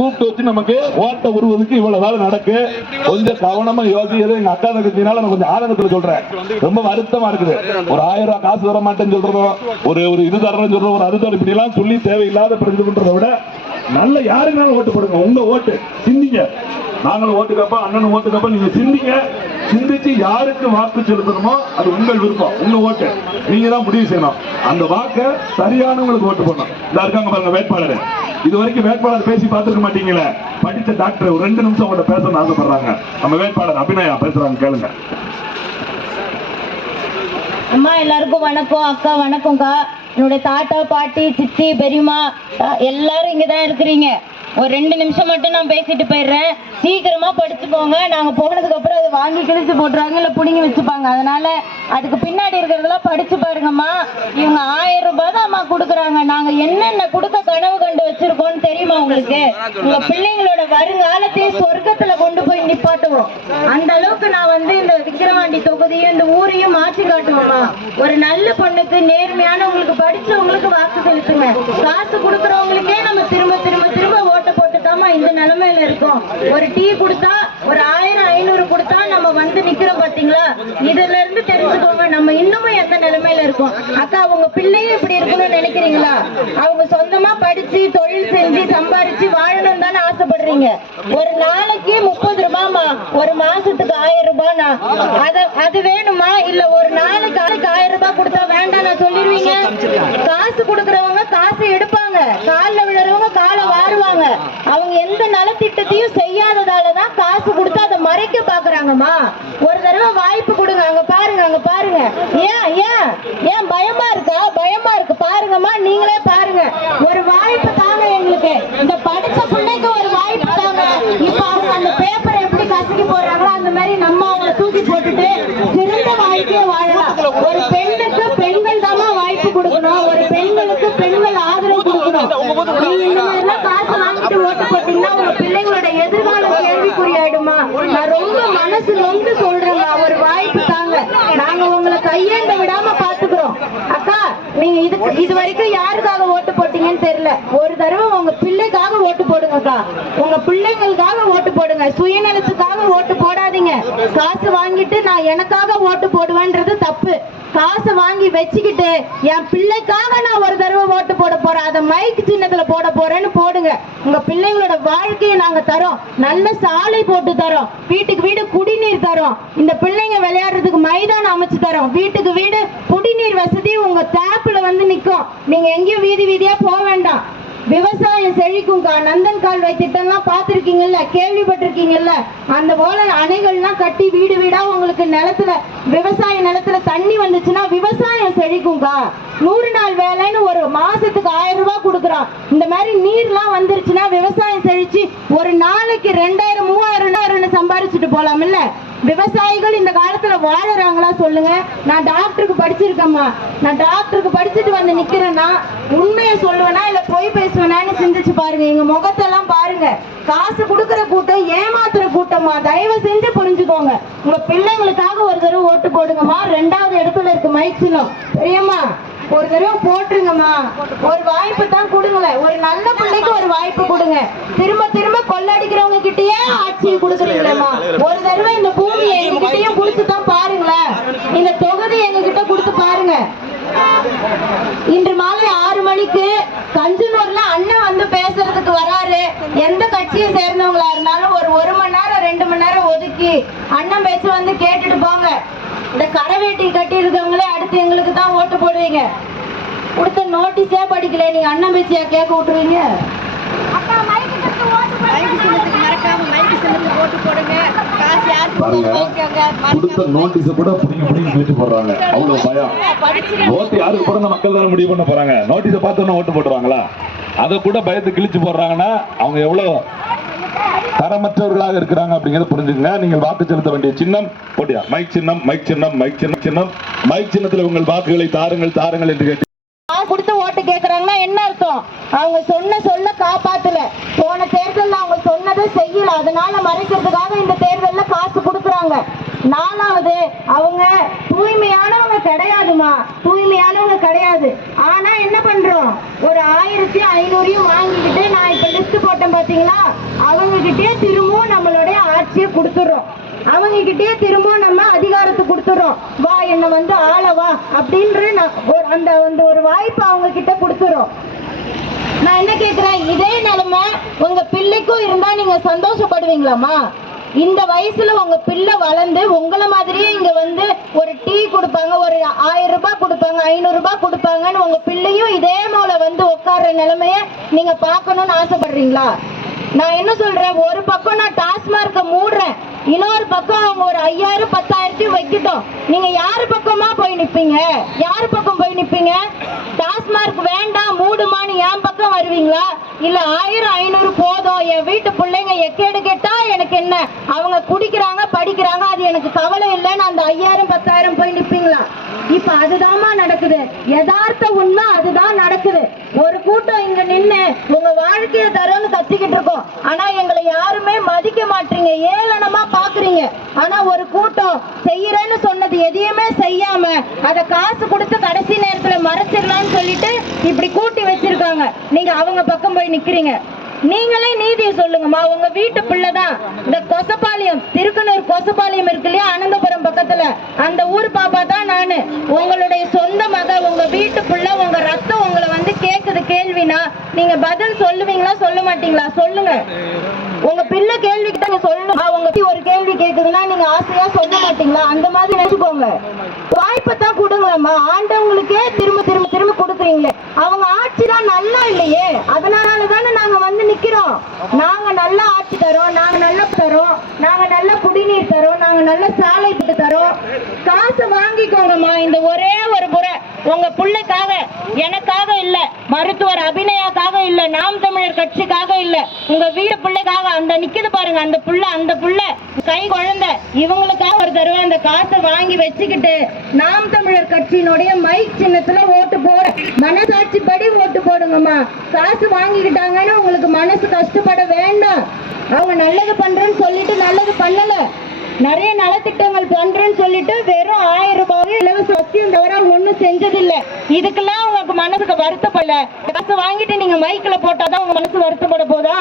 கூப்பிட்டு வச்சு நமக்கு ஓட்ட உருவதுக்கு இவ்வளவு வேலை நடக்கு. கொஞ்சம் கவனமா யோசிக்கிறது எங்க அக்கா தங்கச்சினால நான் கொஞ்சம் ஆதங்கத்துல சொல்றேன். ரொம்ப வருத்தமா இருக்குது. ஒரு ஆயிரம் ரூபாய் காசு தர மாட்டேன்னு சொல்றோம் ஒரு ஒரு இது தரேன்னு சொல்றோம் ஒரு அது தர இப்படி எல்லாம் சொல்லி தேவையில்லாத பிரச்சனை பண்றதை விட நல்ல யாருனாலும் ஓட்டு போடுங்க. உங்க ஓட்டு. சிந்திங்க. நாங்களும் ஓட்டுக்கப்ப அண்ணனும் ஓட்டுக்கப்ப. நீங்க சிந்திங்க. சிந்திச்சு யாருக்கு வாக்கு செலுத்தணுமோ அது உங்கள் விருப்பம் உங்க ஓட்டு. நீங்க தான் முடிவு செய்யணும். அந்த வாக்கை சரியானவங்களுக்கு ஓட்டு போடணும். இந்த இருக்காங்க பாருங்க வேட்பாளர். இது வரைக்கும் வேட்பாளர் பேசி பார்த்துக்க மாட்டீங்களே. படித்த டாக்டர் ஒரு ரெண்டு நிமிஷம் அவங்கள்ட்ட பேசணும்னு ஆசைப்படுறாங்க. நம்ம வேட்பாளர் அபிநயா பேசுறாங்க கேளுங்க. அம்மா எல்லாருக்கும் வணக்கம் அக்கா வணக்கம்க்கா. என்னுடைய தாத்தா பாட்டி சித்தி பெரியம்மா எல்லாரும் இங்கே தான் இருக்கிறீங்க. ஒரு ரெண்டு நிமிஷம் மட்டும் நான் பேசிட்டு போயிடுறேன். சீக்கிரமா படிச்சுக்கோங்க நாங்க போனதுக்கு அப்புறம் அதை வாங்கி கிழிச்சு போட்டுருவாங்க இல்ல புடிங்கி வச்சுப்பாங்க. அதனால அதுக்கு பின்னாடி இருக்கிறதெல்லாம் படிச்சு பாருங்கம்மா. இவங்க ஆயிரம் ரூபாய் தான் அம்மா கொடுக்குறாங்க. நாங்க என்னென்ன கொடுக்க கனவு கண்டு வச்சிருக்கோம்னு தெரியுமா உங்களுக்கு? உங்க பிள்ளைங்களோட வருங்காலத்தையும் சொர்க்கத்துல கொண்டு போய் நிப்பாட்டுவோம். அந்த அளவுக்கு நான் வந்து இந்த விக்கிரவாண்டி தொகுதியும் இந்த ஊரையும் மாற்றி காட்டுவோம்மா. ஒரு நல்ல பொண்ணுக்கு நேர்மையானவங்களுக்கு படிச்சவங்களுக்கு வாக்கு செலுத்துங்க. காசு கொடுக்குறவங்களுக்கே நம்ம திரும்ப திரும்ப இந்த நிலைமையில இருக்கோம். ஒரு டீ கொடுத்தா ஒரு ஆயிரம் ஐநூறு கொடுத்தா நம்ம வந்து நிக்கிறோம் பாத்தீங்களா? இதுல இருந்து தெரிஞ்சுக்கோங்க நம்ம இன்னமும் எந்த நிலைமையில இருக்கோம்? அக்கா உங்க பிள்ளையும் இப்படி இருக்கணும்னு நினைக்கிறீங்களா? அவங்க சொந்தமா படிச்சு தொழில் செஞ்சு சம்பாரிச்சு வாழணும் தானே ஆசைப்படுறீங்க. ஒரு நாளைக்கு முப்பது ரூபாமா ஒரு மாசத்துக்கு ஆயிரம் ரூபாய்னா அத அது வேணுமா? இல்ல ஒரு நாளைக்கு ஆளுக்கு ஆயிரம் ரூபாய் கொடுத்தா வேண்டாம் நான் சொல்லிருவீங்க காசு கொடுக்கறவங்க செய்யாததால செய்யாததாலதான் காசு கொடுத்து அதை மறைக்க பாக்குறாங்கம்மா ஒரு தடவை வாய்ப்பு கொடுங்க அங்க பாருங்க அங்க பாருங்க. ஏன் ஏன்? ஏன் பயமா இருக்கா? பயமா இருக்கு. பாருங்கம்மா நீங்களே பாருங்க. ஒரு வாய்ப்பு தாங்க எங்களுக்கு. இந்த படிச்ச பிள்ளைக்கு ஒரு வாய்ப்பு தாங்க. இப்ப அவங்க அந்த பேப்பரை எப்படி கசக்கி போடுறாங்களோ அந்த மாதிரி நம்ம அவங்கள தூக்கி போட்டுட்டு சிறந்த வாழ்க்கையை வாழலாம். ஒரு பெண் பெண்கள் தாமா வாய்ப்பு கொடுக்கணும் ஒரு பெண்களுக்கு பெண்கள் ஆதரவு கொடுக்கணும் நீங்க இந்த மாதிரிலாம் காசு வாங்கிட்டு ஓட்டு போட்டீங்கன்னா உங்க பிள்ளைங்களோட எதிர்காலம் கேள்விக்குறி ஆயிடுமா நான் ரொம்ப மனசு நொந்து சொல்றேங்க ஒரு வாய்ப்பு தாங்க நாங்க உங்களை கையேந்த விடாம பாத்துக்கிறோம் அக்கா நீங்க இதுக்கு இது வரைக்கும் யாருக்காக ஓட்டு போட்டீங்கன்னு தெரியல. ஒரு தடவை உங்க பிள்ளைக்காக ஓட்டு போடுங்கக்கா. உங்க பிள்ளைங்க போடுங்க. சுயநலத்துக்காக ஓட்டு போடாதீங்க. காசு வாங்கிட்டு நான் எனக்காக ஓட்டு போடுவேன்றது தப்பு. காசை வாங்கி வச்சுக்கிட்டு என் பிள்ளைக்காக நான் ஒரு தடவை ஓட்டு போட போறேன். அதை மைக் சின்னத்துல போட போறேன்னு போடுங்க. உங்க பிள்ளைங்களோட வாழ்க்கையை நாங்க தரோம். நல்ல சாலை போட்டு தரோம். வீட்டுக்கு வீடு குடிநீர் தரோம். இந்த பிள்ளைங்க விளையாடுறதுக்கு மைதானம் அமைச்சு தரோம். வீட்டுக்கு வீடு குடிநீர் வசதி உங்க தேப்புல வந்து நிக்கும். நீங்க எங்கேயும் வீதி வீதியா போக வேண்டாம். விவசாயம் செழிக்கும்க்கா நந்தன் கால்வாய் திட்டம்லாம் பார்த்துருக்கீங்கல்ல கேள்விப்பட்டிருக்கீங்கல்ல? அந்த போல அணைகள்லாம் கட்டி வீடு வீடா உங்களுக்கு நிலத்துல விவசாய நிலத்துல தண்ணி வந்துச்சுன்னா விவசாயம் செழிக்கும்க்கா நூறு நாள் வேலைன்னு ஒரு மாசத்துக்கு ஆயிரம் ரூபாய் கொடுக்குறான். இந்த மாதிரி நீர்லாம் வந்துருச்சுன்னா விவசாயம் செழிச்சு ஒரு நாளைக்கு ரெண்டாயிரம் மூவாயிரம் ரெண்டாயிரம் சம்பாரிச்சுட்டு போலாம்ல விவசாயிகள் இந்த காலத்துல வாழறாங்களா சொல்லுங்க. நான் டாக்டருக்கு படிச்சிருக்கேம்மா. நான் டாக்டருக்கு படிச்சுட்டு வந்து நிக்கிறேன்னா உண்மையை சொல்லுவேனா இல்ல பொய் பேசுவேனான்னு சிந்திச்சு பாருங்க. எங்க முகத்தெல்லாம் பாருங்க. காசு கொடுக்குற கூட்டம் ஏமாத்துற கூட்டமா தயவு செஞ்சு புரிஞ்சுக்கோங்க. உங்க பிள்ளைங்களுக்காக ஒரு தடவை ஓட்டு போடுங்கம்மா. ரெண்டாவது இடத்துல இருக்கு மைக் சின்னம். பெரியம்மா ஒரு தடவை போட்டுருங்கம்மா. ஒரு வாய்ப்பு தான் கொடுங்களேன். ஒரு நல்ல பிள்ளைக்கு ஒரு வாய்ப்பு கொடுங்க. திரும்ப திரும்ப கொள்ளடிக்கிறவங்க கிட்டயே ஆட்சியை கொடுக்குறீங்களேம்மா. ஒரு தடவை இந்த பூமியை எங்ககிட்டயும் கொடுத்து தான் பாருங்களேன் இந்த தொகுதி எங்க கிட்ட கொடுத்து பாருங்க இன்று மாலை ஆறு மணிக்கு கஞ்சனூர்ல அண்ணன் வந்து பேசுறதுக்கு வராரு எந்த கட்சியை சேர்ந்தவங்களா இருந்தாலும் ஒரு ஒரு மணி நேரம் ரெண்டு மணி நேரம் ஒதுக்கி அண்ணன் பேச்சு வந்து கேட்டுட்டு போங்க. இந்த கரவேட்டி கட்டி இருக்கவங்களே அடுத்து எங்களுக்கு தான் ஓட்டு போடுவீங்க. கொடுத்த நோட்டீஸே படிக்கல. நீங்க அண்ணன் பேச்சியா கேட்க விட்டுருவீங்க? நோட்டீஸ கூட புடிங்க புடிங்க பேச்சு போடுறாங்க. அவ்வளவு பயம். ஓட்டு யாருக்கு போடுற மக்கள் தானே முடிவு பண்ண போறாங்க. நோட்டீஸ பார்த்தோன்னா ஓட்டு போட்டுருவாங்களா? அதை கூட பயத்தை கிழிச்சு போடுறாங்கன்னா அவங்க எவ்வளவு தரமற்றவர்களாக இருக்கிறாங்க அப்படிங்கறத புரிஞ்சுக்கங்க. நீங்கள் வாக்கு செலுத்த வேண்டிய சின்னம் போட்டியா? மைக் சின்னம் மைக் சின்னம் மைக் சின்னம் சின்னம். மைக் சின்னத்தில் உங்கள் வாக்குகளை தாருங்கள் தாருங்கள் என்று கேட்டு கொடுத்து ஓட்டு கேக்குறாங்கன்னா என்ன அர்த்தம்? அவங்க சொன்ன சொல்ல காப்பாத்தல. போன தேர்தல்ல அவங்க சொன்னதை செய்யல. அதனால மறைக்கிறதுக்காக இந்த தேர்தல்ல காசு கொடுக்குறாங்க. நாலாவது அவங்க தூய்மையானவங்க கிடையாதுமா? தூய்மையானவங்க கிடையாது. ஆனா என்ன பண்றோம். ஒரு ஆயிரத்தி ஐநூறையும் வாங்கிக்கிட்டு நான் இப்ப லிஸ்ட் போட்டேன் பாத்தீங்களா? கிட்டே திரும்பவும் நம்மளுடைய ஆட்சியை கொடுத்துறோம் அவங்க கிட்டே திரும்பவும் நம்ம அதிகாரத்தை கொடுத்துறோம் வா என்னை வந்து ஆளவா அப்படின்ற நான் ஒரு அந்த அந்த ஒரு வாய்ப்பு அவங்க கிட்ட கொடுத்துறோம் நான் என்ன கேக்குறேன்? இதே நிலைமை உங்க பிள்ளைக்கும் இருந்தா நீங்க சந்தோஷப்படுவீங்களாமா இந்த வயசுல உங்க பிள்ளை வளர்ந்து உங்கள மாதிரியே இங்க வந்து ஒரு டீ கொடுப்பாங்க ஒரு ஆயிரம் ரூபாய் கொடுப்பாங்க ஐநூறு ரூபாய் கொடுப்பாங்கன்னு உங்க பிள்ளையும் இதே போல வந்து உட்கார்ற நிலைமைய நீங்க பார்க்கணும்னு ஆசைப்படுறீங்களா? நான் என்ன சொல்றேன்? ஒரு பக்கம் நான் டாஸ்மார்க்க மூடுறேன். இன்னொரு பக்கம் அவங்க ஒரு ஐயாயிரம் பத்தாயிரத்தையும் வைக்கட்டும். நீங்க யாரு பக்கமா போய் நிப்பீங்க? யாரு பக்கம் போய் நிப்பீங்க? டாஸ்மார்க் வேண்டாம் மூடுமான்னு என் பக்கம் வருவீங்களா? இல்ல ஆயிரம் ஐநூறு போதும்? என் வீட்டு பிள்ளைங்க எக்கேடு கேட்டா எனக்கு என்ன? அவங்க குடிக்கிறாங்க படிக்கிறாங்க அது எனக்கு கவலை இல்லைன்னு அந்த ஐயாயிரம் பத்தாயிரம் போய் நிப்பீங்களா? இப்ப அதுதாம்மா நடக்குது. யதார்த்த உண்மை அதுதான் நடக்குது. ஒரு கூட்டம் இங்க நின்னு உங்க வாழ்க்கைய தரோன்னு கத்திக்கிட்டு இருக்கோம் ஆனா எங்களை யாருமே மதிக்க மாட்டீங்க. ஏளனமா பாக்குறீங்க. ஆனா ஒரு கூட்டம் செய்யறேன்னு சொன்னது எதையுமே செய்யாம அத காசு கொடுத்து கடைசி நேரத்துல மறைச்சிடலாம்னு சொல்லிட்டு இப்படி கூட்டி வச்சிருக்காங்க. நீங்க அவங்க பக்கம் போய் நிக்கிறீங்க. நீங்களே நீதியை சொல்லுங்கம்மா. உங்க வீட்டு பிள்ளைதான். இந்த கொசப்பாளையம் திருக்கனூர் கொசப்பாளையம் இருக்கு இல்லையா? அனந்தபுரம் பக்கத்துல. அந்த ஊர் பாப்பா தான் நானு. உங்களுடைய சொந்த மக உங்க வீட்டு பிள்ளை உங்க ரத்தம் உங்களை வந்து கேக்குது கேள்வினா நீங்க பதில் சொல்லுவீங்களா சொல்ல மாட்டீங்களா? சொல்லுங்க. உங்க பிள்ளை கேள்வி கிட்ட சொல்லணும். உங்க ஒரு கேள்வி கேக்குதுன்னா நீங்க ஆசையா சொல்ல மாட்டீங்களா? அந்த மாதிரி நினைச்சுக்கோங்க. வாய்ப்பை தான் கொடுங்கம்மா. ஆண்டவங்களுக்கே திரும்ப திரும்ப திரும்ப கொடுக்குறீங்களே. அவங்க ஆட்சி தான் நல்லா இல்லையே. அதனால தானே நாங்க வந்து நிக்கிறோம். நாங்க நல்லா ஆட்சி தரோம். நாங்க நல்ல தரோம். நாங்க நல்ல தரோம் நல்ல சாலை போட்டு தரோம். காசு வாங்கிக்கோங்கம்மா இந்த ஒரே ஒரு புறை. உங்க பிள்ளைக்காக எனக்காக இல்ல மருத்துவர் அபிநயாக்காக இல்ல நாம் தமிழர் கட்சிக்காக இல்ல உங்க வீடு பிள்ளைக்காக அந்த நிக்குது பாருங்க அந்த புள்ள அந்த புள்ள கை குழந்தை இவங்களுக்காக ஒரு தடவை அந்த காசை வாங்கி வச்சுக்கிட்டு நாம் தமிழர் கட்சியினுடைய மைக் சின்னத்துல ஓட்டு போற மனசாட்சி படி ஓட்டு போடுங்கம்மா. காசு வாங்கிக்கிட்டாங்கன்னு உங்களுக்கு மனசு கஷ்டப்பட வேண்டாம். அவங்க நல்லது பண்றேன்னு சொல்லிட்டு நல்லது பண்ணல. நிறைய நலத்திட்டங்கள் பண்றேன்னு சொல்லிட்டு வெறும் ஆயிரம் ரூபாய் இலவச வசதியும் தவிர ஒன்றும் செஞ்சதில்லை. இதுக்கெல்லாம் உங்களுக்கு மனசுக்கு வருத்தப்படல. காசு வாங்கிட்டு நீங்க மைக்கில் போட்டாதான் உங்க மனசு வருத்தப்பட போதா?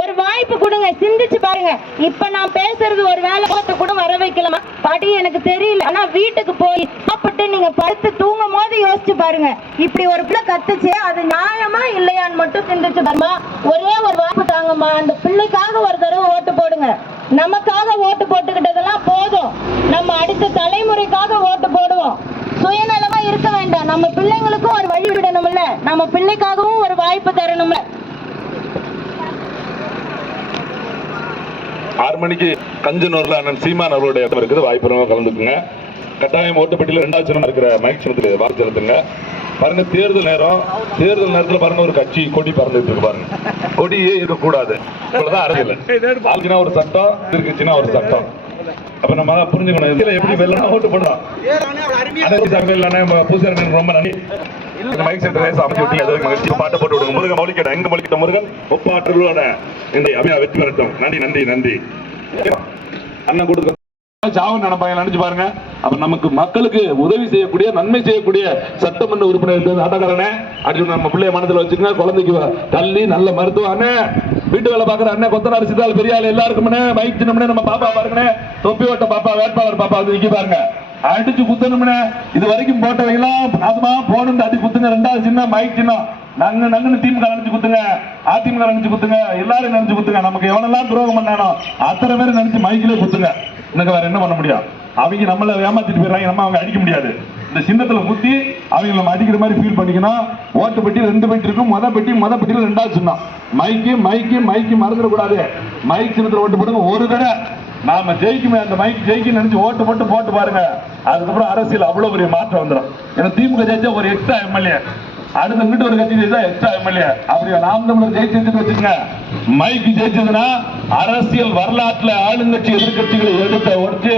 ஒரு வாய்ப்பு கொடுங்க சிந்திச்சு பாருங்க. இப்ப நான் பேசுறது ஒரு வேலை பார்த்து கூட வர வைக்கலாமா பாட்டி எனக்கு தெரியல. ஆனா வீட்டுக்கு போய் சாப்பிட்டு நீங்க படுத்து தூங்கும் போது யோசிச்சு பாருங்க. இப்படி ஒரு பிள்ளை கத்துச்சு அது நியாயமா இல்லையான்னு மட்டும் சிந்திச்சு பாருமா ஒரே ஒரு வாய்ப்பு தாங்கம்மா. அந்த பிள்ளைக்காக ஒரு தடவை ஓட்டு போடுங்க. நமக்காக ஓட்டு போட்டுக்கிட்டதெல்லாம் போதும். நம்ம அடி தலைமுறைக்காக ஓட்டு போடுவோம் சுயநலமா இருக்க வேண்டாம் நம்ம பிள்ளைங்களுக்கும் ஒரு வழி விடணும்ல நம்ம பிள்ளைக்காகவும் ஒரு வாய்ப்பு தரணும்ல ஆறு மணிக்கு கஞ்சனூர்ல அண்ணன் சீமான் அவருடைய இடத்துல இருக்குது வாய்ப்பு இருந்தா கலந்துக்குங்க. கட்டாயம் ஓட்டுப்பட்டியில ரெண்டாவது சின்னம் இருக்கிற மைக் சின்னத்தில் வாக்கு செலுத்துங்க. பாருங்க தேர்தல் நேரம். தேர்தல் நேரத்துல பாருங்க ஒரு கட்சி கொடி பறந்துட்டு இருக்கு பாருங்க. கொடியே இருக்கக்கூடாது. இவ்வளவுதான் அரசியல். ஆளுக்குன்னா ஒரு சட்டம் இருக்குச்சுன்னா ஒரு சட்டம். அப்ப நம்ம புரிஞ்சுக்கணும். எப்படி வெள்ளனா ஓட்டு போடலாம். அனைத்து சமையல் அண்ணன் பூசாரி ரொம்ப நன்றி. மைக் சென்டர் ரேஸ் அமைச்சு விட்டு எதாவது மகிழ்ச்சி. பாட்டை போட்டு விடுங்க. முருகன் மௌலிக்கடை எங்க மௌலிக்கிட்ட முருகன்? ஒப்பாற்றுவோட இந்த அபியா வெற்றி பெறட்டும் நன்றி நன்றி நன்றி. அண்ணன் கொடுக்க சாவன் நினைப்பாங்க நினைச்சு பாருங்க. அப்ப நமக்கு மக்களுக்கு உதவி செய்யக்கூடிய நன்மை செய்யக்கூடிய சட்டமன்ற உறுப்பினர் இருக்கிறது ஆட்டக்காரனே அப்படின்னு நம்ம பிள்ளைய மனதில் வச்சுக்கங்க. குழந்தைக்கு தள்ளி நல்ல மருத்துவம் அண்ணே. வீட்டு வேலை பாக்குற அண்ணன் கொத்தனார் சித்தாள் பெரிய ஆள் எல்லாருக்குமே பைக் சின்னம்னே நம்ம பாப்பா பாருங்கண்ணே. தொப்பி ஓட்ட பாப்பா வேட்பாளர் பாப்பா வந்து நிக்க பாருங்க. அடிச்சு குத்தணும்னே இது வரைக்கும் போட்டவங்க அதுமா போகணும் அடி குத்துங்க. ரெண்டாவது சின்ன மைக் சின்ன. நங்கு நங்குன்னு திமுக நினைச்சு குத்துங்க. அதிமுக நினைச்சு குத்துங்க. எல்லாரும் நினைச்சு குத்துங்க. நமக்கு எவனெல்லாம் துரோகம் பண்ணானோ அத்தனை பேர் நினைச்சு மைக்கிலே குத்துங்க. எனக்கு வேற என்ன பண்ண முடியும்? அவங்க நம்மள ஏமாத்திட்டு போயிடுறாங்க. நம்ம அவங்க அடிக்க முடியாது. இந்த சின்னத்தில் குத்தி அவங்க நம்ம அடிக்கிற மாதிரி ஃபீல் பண்ணிக்கணும் ஓட்டு பெட்டி ரெண்டு பெட்டி இருக்கும் மொத பெட்டி மொத பெட்டியில் ரெண்டாவது சின்னம். மைக்கு மைக்கு மைக்கு மறந்துடக்கூடாது. மைக் சின்னத்தில் ஓட்டு போடுங்க ஒரு தடவை. நாம ஜெயிக்குமே அந்த மைக் ஜெயிக்க நினைச்சு ஓட்டு மட்டும் போட்டு பாருங்க. அதுக்கப்புறம் அரசியல் அவ்வளவு பெரிய மாற்றம் வந்துடும். ஏன்னா திமுக ஜெயிச்சா ஒரு எக்ஸ்ட்ரா எம்எல்ஏ. அடுத்த மீட்டு ஒரு கட்சி ஜெயிச்சா எக்ஸ்ட்ரா எம்எல்ஏ. அப்படி நாம் தமிழர் ஜெயிச்சு வச்சுக்கோங்க. மைக் ஜெயிச்சதுன்னா அரசியல் வரலாற்றுல ஆளுங்கட்சி எதிர்கட்சிகளை எடுத்த உடச்சு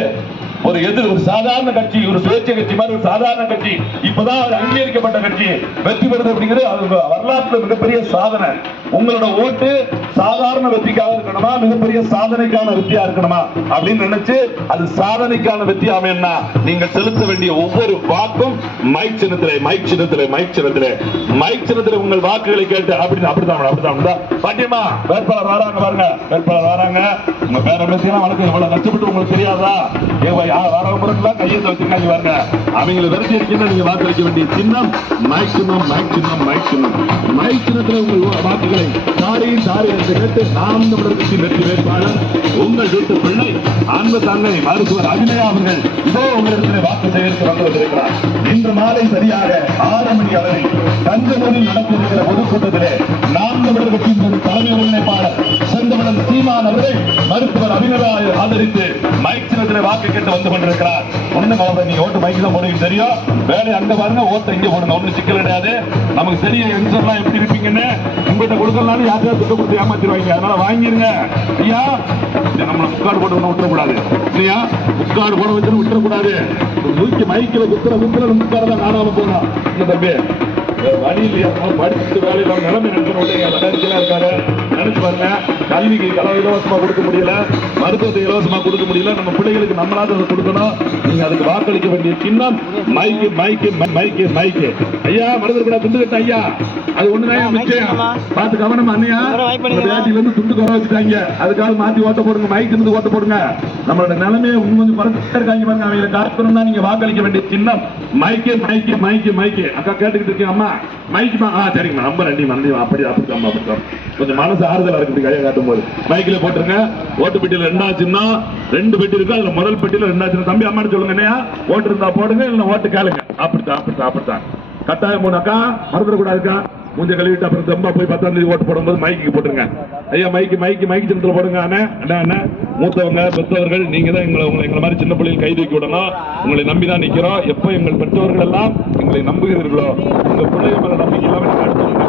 ஒரு எதிர் ஒரு சாதாரண கட்சி ஒரு சுயேட்சை கட்சி மாதிரி ஒரு சாதாரண கட்சி. இப்பதான் அது அங்கீகரிக்கப்பட்ட கட்சி. வெற்றி பெறுது அப்படிங்கிறது அது வரலாற்றுல மிகப்பெரிய சாதனை. உங்களோட ஓட்டு சாதாரண வெற்றிக்காக இருக்கணுமா? மிகப்பெரிய சாதனைக்கான வெற்றியா இருக்கணுமா? அப்படின்னு நினைச்சு அது சாதனைக்கான வெற்றி அமையன்னா நீங்கள் செலுத்த வேண்டிய ஒவ்வொரு வாக்கும் மைக் சின்னத்திலே மைக் சின்னத்திலே மைக் சின்னத்திலே. மைக் சின்னத்திலே உங்கள் வாக்குகளை கேட்டு அப்படின்னு அப்படிதான் அப்படிதான் பாட்டியம்மா வேட்பாளர் வராங்க பாருங்க வேட்பாளர் வராங்க உங்க பேர பேசினா வணக்கம் எவ்வளவு கஷ்டப்பட்டு உங்களுக்கு தெரியாதா? ஏன் வரவங்க பிறகுலாம் வச்சிருக்காங்க பாருங்க. அவங்களை விரட்டி நீங்க வாக்களிக்க வேண்டிய சின்னம் மைக் சின்னம் மைக் சின்னம் மைக் சின்னம் மைக் சின்னத்தில் உங்கள் வாக்குகளை சாரி சாரி என்று கேட்டு நாம் தமிழர் வெற்றி வேட்பாளர் உங்கள் வீட்டு பிள்ளை அன்பு தங்கை மருத்துவர் அபிநயா அவர்கள் இதோ உங்களிடத்தில் வாக்கு சேகரித்து வந்து வந்திருக்கிறார். இன்று மாலை சரியாக ஆறு மணி அளவில் தஞ்சமூரில் நடத்திருக்கிற பொதுக்கூட்டத்திலே மைக் வந்து கொண்டிருக்கிறார். ஒண்ணு கவலை நீங்க ஓட்டு மைக்கு தான் போடுவீங்க தெரியும்? வேலை அங்க பாருங்க ஓட்டு இங்க போடுங்க. ஒண்ணு சிக்கல் கிடையாது. நமக்கு தெரியும் யங்ஸ்டர்லாம் எப்படி இருப்பீங்கன்னு. உங்கள்கிட்ட கொடுக்கலனாலும் யாருக்காவது துட்டு கொடுத்து ஏமாத்திடுவாங்க? அதனால வாங்கிருங்க. ஐயா நம்மளை முக்காடு போட்டு விட்டுறக்கூடாது. இல்லையா முக்காடு போட வச்சு விட்டுறக்கூடாது தூக்கி மைக்கில் குத்துற குத்துற முக்காடு தான் காணாம போனோம் இந்த தம்பி. வேற வழி இல்லையா நம்ம படிச்சுட்டு வேலையில நிலைமை நினைச்சு ரெண்டாயிரத்துல இருக்காரு. நினைச்சு பாருங்க கல்விக்கு கலவை இலவசமா கொடுக்க முடியல. மருத்துவத்தை இலவசமா கொடுக்க முடியல. நம்ம பிள்ளைகளுக்கு நம்மளால அதை கொடுக்கணும். நீங்க அதுக்கு வாக்களிக்க வேண்டிய சின்னம். மைக்கு மைக்கு மைக்கு மைக்கு. ஐயா மருதர் கூட துண்டு கட்ட ஐயா. அது ஒண்ணுதான் நிச்சயம் பார்த்து கவனம் அண்ணையா. வேட்டில இருந்து துண்டு குறை வச்சுட்டாங்க. அதுக்காக மாத்தி ஓட்ட போடுங்க மைக் இருந்து ஓட்ட போடுங்க. நம்மளோட நிலைமையை இன்னும் கொஞ்சம் குறைச்சிட்டே இருக்காங்க பாருங்க அவங்களை காக்கணும்னா நீங்க வாக்களிக்க வேண்டிய சின்னம். மைக்கு மைக்கு மைக்கு மைக்கு. அக்கா கேட்டுக்கிட்டு இருக்கீங்க அம்மா. மைக்கு ஆ சரிங்கம்மா. ரொம்ப நன்றி நன்றி அப்படி அப்படி அம்மா கொஞ்சம் மனசு ஆறுதலா இருக்கு இப்படி கையை காட்டும் போது. மைக்கில் போட்டுருங்க. ஓட்டு பெட்டியில ரெண்டாச்சுன்னா ரெண்டு பெட்டி இருக்கு? அதுல முதல் பெட்டியில் ரெண்டாச்சுன்னா. தம்பி அம்மான்னு சொல்லுங்க என்னையா? ஓட்டு இருந்தா போடுங்க இல்ல ஓட்டு கேளுங்க. அப்படித்தான் அப்படித்தான் அப்படித்தான். கட்டாயம் போனாக்கா மறந்துடக்கூடாதுக்கா. மூஞ்ச கழுவிட்டு அப்புறம் தம்பா போய் பத்தாம் தேதி ஓட்டு போடும்போது மைக்கு போட்டுருங்க. ஐயா மைக்கு மைக்கு மைக்கு சின்னத்துல போடுங்க அண்ணே. அண்ணா அண்ணா. மூத்தவங்க பெற்றவர்கள் நீங்க தான் எங்களை உங்களை எங்களை மாதிரி சின்ன பிள்ளைகள் கை தூக்கி விடணும். உங்களை நம்பி தான் நிற்கிறோம் எப்போ எங்கள் பெற்றோர்கள் எல்லாம் எங்களை நம்புகிறீர்களோ உங்கள் பிள்ளைங்க மேல நம்பிக்கை இல்லாமல் நம்பி